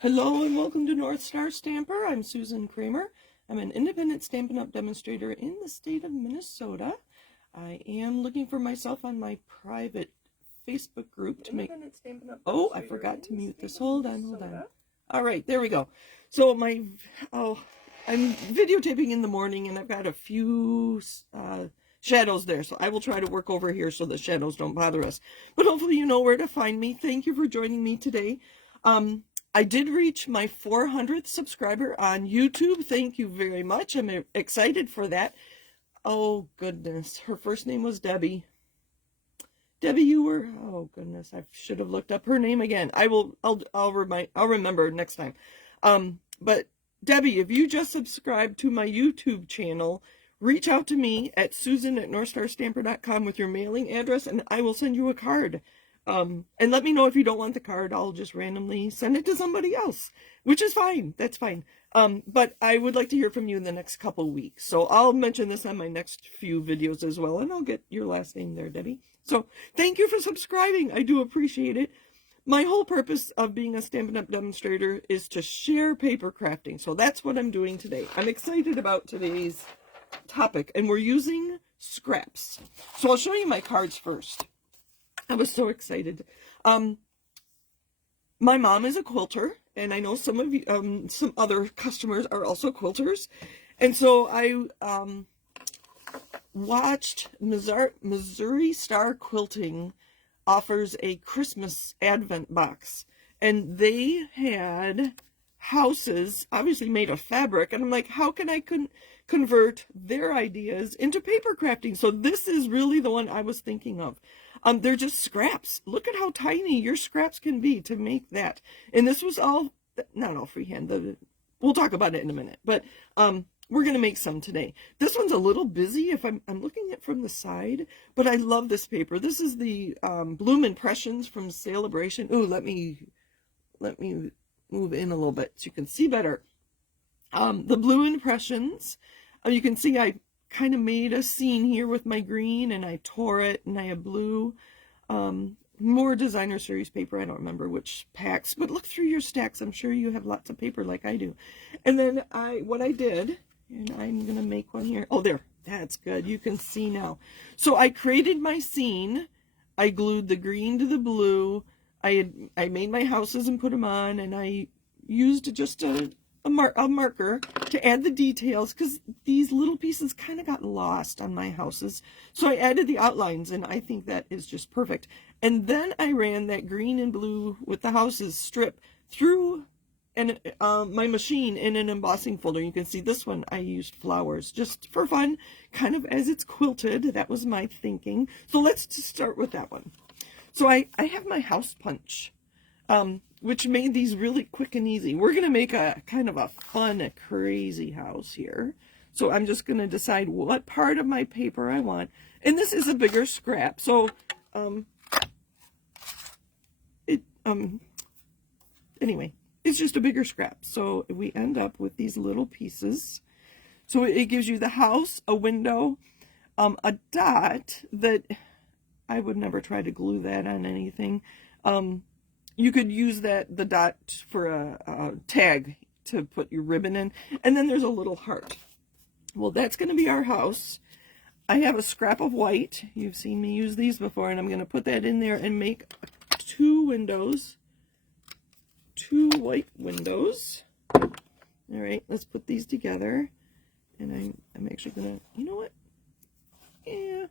Hello and welcome to North Star Stamper. I'm Susan Kramer. I'm an independent Stampin' Up! Demonstrator in the state of Minnesota. I am looking for myself on my private Facebook group to make... Oh, I forgot to mute this. Hold on. All right, there we go. So I'm videotaping in the morning and I've got a few shadows there. So I will try to work over here so the shadows don't bother us. But hopefully you know where to find me. Thank you for joining me today. I did reach my 400th subscriber on YouTube. Thank you very much. I'm excited for that. Oh, goodness. Her first name was Debbie. Debbie, you were... Oh, goodness. I should have looked up her name again. I'll remember next time. But Debbie, if you just subscribed to my YouTube channel, reach out to me at susan@northstarstamper.com with your mailing address, and I will send you a card. And let me know if you don't want the card. I'll just randomly send it to somebody else, which is fine. That's fine. But I would like to hear from you in the next couple weeks. So I'll mention this on my next few videos as well. And I'll get your last name there, Debbie. So thank you for subscribing. I do appreciate it. My whole purpose of being a Stampin' Up! Demonstrator is to share paper crafting. So that's what I'm doing today. I'm excited about today's topic. And we're using scraps. So I'll show you my cards first. I was so excited. My mom is a quilter, and I know some of you, some other customers are also quilters. And so I watched Missouri Star Quilting offers a Christmas Advent box, and they had houses obviously made of fabric, and I'm like, how can I convert their ideas into paper crafting? So this is really the one I was thinking of. They're just scraps. Look at how tiny your scraps can be to make that. And this was all, not all freehand. We'll talk about it in a minute. But we're going to make some today. This one's a little busy if I'm looking at it from the side. But I love this paper. This is the Bloom Impressions from Celebration. Ooh, let me move in a little bit so you can see better. The Blue Impressions. You can see I kind of made a scene here with my green, and I tore it, and I have blue. More designer series paper. I don't remember which packs, but look through your stacks. I'm sure you have lots of paper like I do. And then what I did, and I'm gonna make one here. Oh, there. That's good. You can see now. So I created my scene. I glued the green to the blue. I made my houses and put them on, and I used just a marker to add the details, because these little pieces kind of got lost on my houses. So I added the outlines, and I think that is just perfect. And then I ran that green and blue with the houses strip through my machine in an embossing folder. You can see this one I used flowers just for fun, kind of as it's quilted. That was my thinking. So let's just start with that one. So I have my house punch, which made these really quick and easy. We're going to make a kind of a fun, crazy house here. So I'm just going to decide what part of my paper I want. And this is a bigger scrap. So, anyway, it's just a bigger scrap. So we end up with these little pieces. So it gives you the house, a window, a dot that I would never try to glue that on anything. You could use the dot for a tag to put your ribbon in. And then there's a little heart. Well, that's going to be our house. I have a scrap of white. You've seen me use these before. And I'm going to put that in there and make two windows. Two white windows. All right, let's put these together. And I'm actually going to, you know what? Yeah,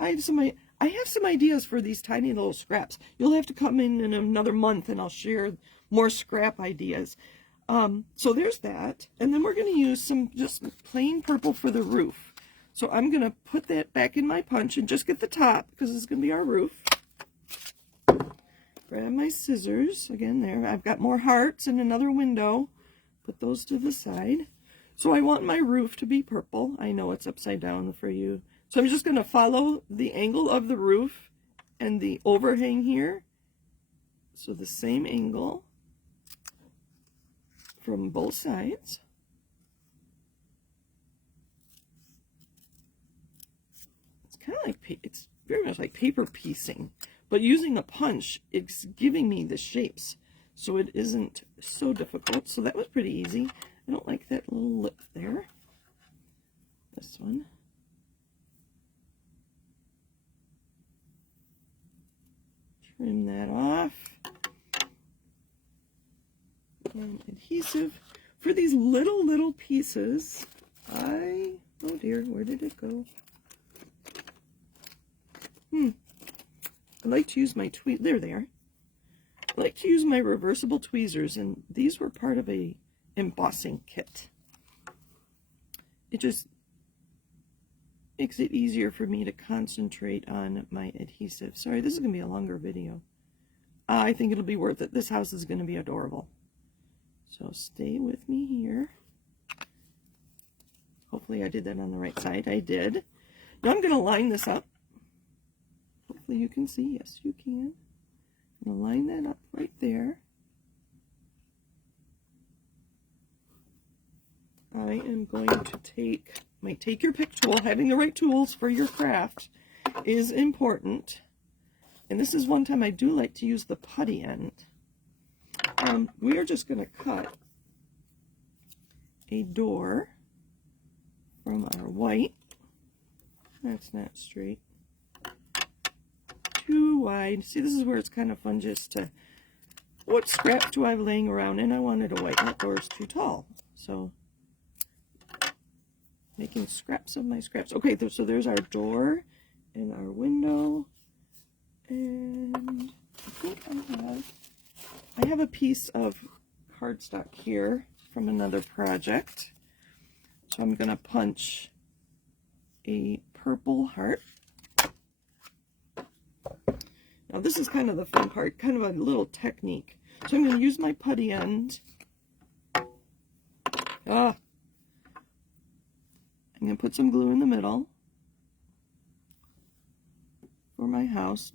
I have some ideas for these tiny little scraps. You'll have to come in another month and I'll share more scrap ideas. So there's that. And then we're going to use some just plain purple for the roof. So I'm going to put that back in my punch and just get the top, because this is going to be our roof. Grab my scissors. Again there. I've got more hearts and another window. Put those to the side. So I want my roof to be purple. I know it's upside down for you. So I'm just going to follow the angle of the roof and the overhang here. So the same angle from both sides. It's kind of like, it's very much like paper piecing, but using a punch, it's giving me the shapes. so it isn't so difficult. So that was pretty easy. I don't like that little lip there. This one. Trim that off. And adhesive. For these little pieces, oh dear, where did it go? I like to use my there they are. I like to use my reversible tweezers, and these were part of a embossing kit. It just makes it easier for me to concentrate on my adhesive. Sorry, this is going to be a longer video. I think it'll be worth it. This house is going to be adorable. So stay with me here. Hopefully I did that on the right side. I did. Now I'm going to line this up. Hopefully you can see. Yes, you can. I'm going to line that up right there. I am going to take your pick tool. Having the right tools for your craft is important. And this is one time I do like to use the putty end. We are just going to cut a door from our white. That's not straight. Too wide. See, this is where it's kind of fun just to, what scraps do I have laying around? And I wanted a white. That door is too tall. So, making scraps of my scraps. Okay, so there's our door and our window. And I think I have a piece of cardstock here from another project. So I'm going to punch a purple heart. Now this is kind of the fun part, kind of a little technique. So I'm going to use my putty end. I'm going to put some glue in the middle for my house.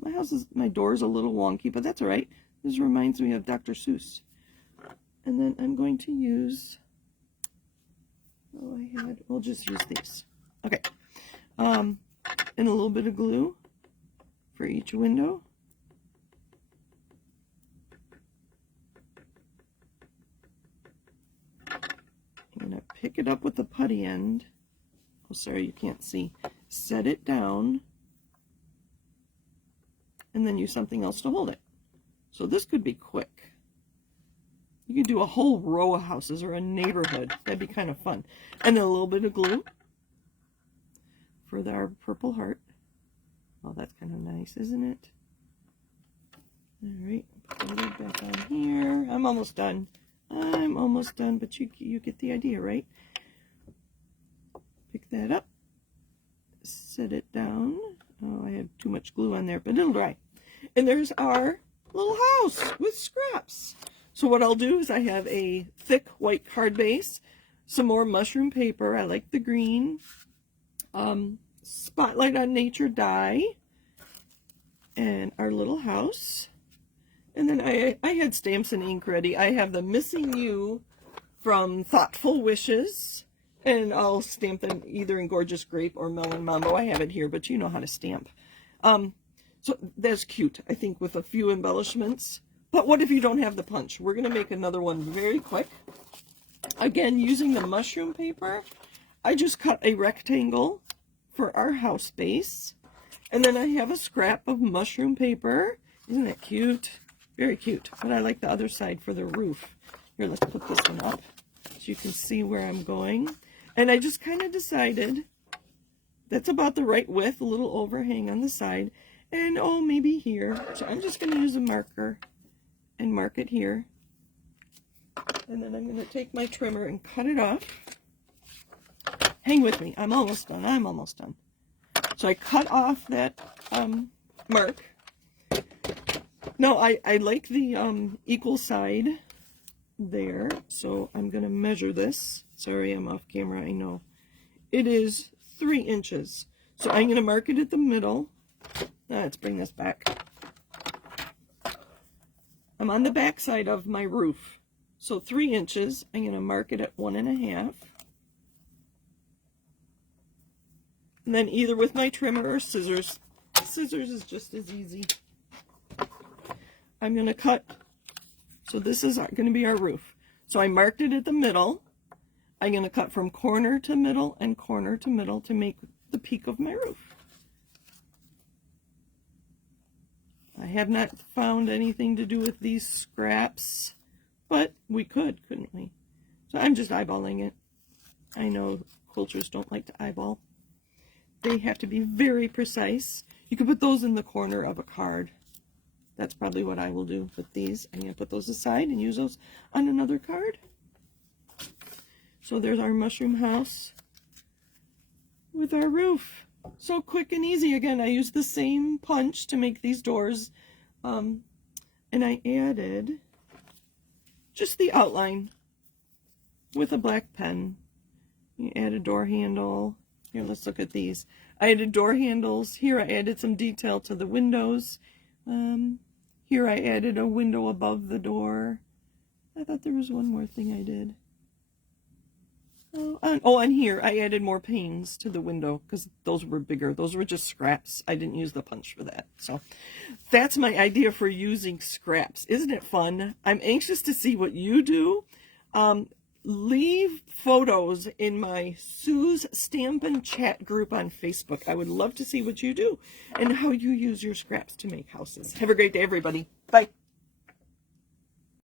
My door is a little wonky, but that's all right. This reminds me of Dr. Seuss. And then I'm going to use, we'll just use these. Okay. And a little bit of glue for each window. I'm going to pick it up with the putty end. Oh, sorry, you can't see. Set it down. And then use something else to hold it. So this could be quick. You could do a whole row of houses or a neighborhood. That'd be kind of fun. And then a little bit of glue for our purple heart. Oh, that's kind of nice, isn't it? All right, put it back on here. I'm almost done. But you get the idea, right? Pick that up. Set it down. Oh, I had too much glue on there, but it'll dry. And there's our little house with scraps. So what I'll do is I have a thick white card base, some more mushroom paper. I like the green. Spotlight on Nature die. And our little house. And then I had stamps and ink ready. I have the Missing You from Thoughtful Wishes. And I'll stamp them either in Gorgeous Grape or Melon Mambo. I have it here, but you know how to stamp. So that's cute, I think, with a few embellishments. But what if you don't have the punch? We're going to make another one very quick. Again, using the mushroom paper, I just cut a rectangle for our house base. And then I have a scrap of mushroom paper. Isn't that cute? Very cute. But I like the other side for the roof. Here, let's put this one up so you can see where I'm going. And I just kind of decided that's about the right width, a little overhang on the side. And, oh, maybe here. So I'm just going to use a marker and mark it here. And then I'm going to take my trimmer and cut it off. Hang with me. I'm almost done. So I cut off that mark. No, I like the equal side there. So I'm going to measure this. Sorry, I'm off camera, I know. It is 3 inches. So I'm going to mark it at the middle. Let's bring this back. I'm on the back side of my roof. So 3 inches. I'm going to mark it at 1.5. And then either with my trimmer or scissors. Scissors is just as easy. I'm going to cut So this is going to be our roof. So I marked it at the middle. I'm going to cut from corner to middle and corner to middle to make the peak of my roof. I have not found anything to do with these scraps, but we could, couldn't we? So I'm just eyeballing it. I know quilters don't like to eyeball. They have to be very precise. You could put those in the corner of a card. That's probably what I will do with these. I'm going to put those aside and use those on another card. So there's our mushroom house with our roof. So quick and easy. Again, I used the same punch to make these doors. And I added just the outline with a black pen. You add a door handle. Here, let's look at these. I added door handles. Here I added some detail to the windows. Here I added a window above the door. I thought there was one more thing I did. And here I added more panes to the window because those were bigger. Those were just scraps. I didn't use the punch for that. So that's my idea for using scraps. Isn't it fun? I'm anxious to see what you do. Leave photos in my Sue's Stampin' Chat group on Facebook. I would love to see what you do and how you use your scraps to make houses. Have a great day, everybody. Bye.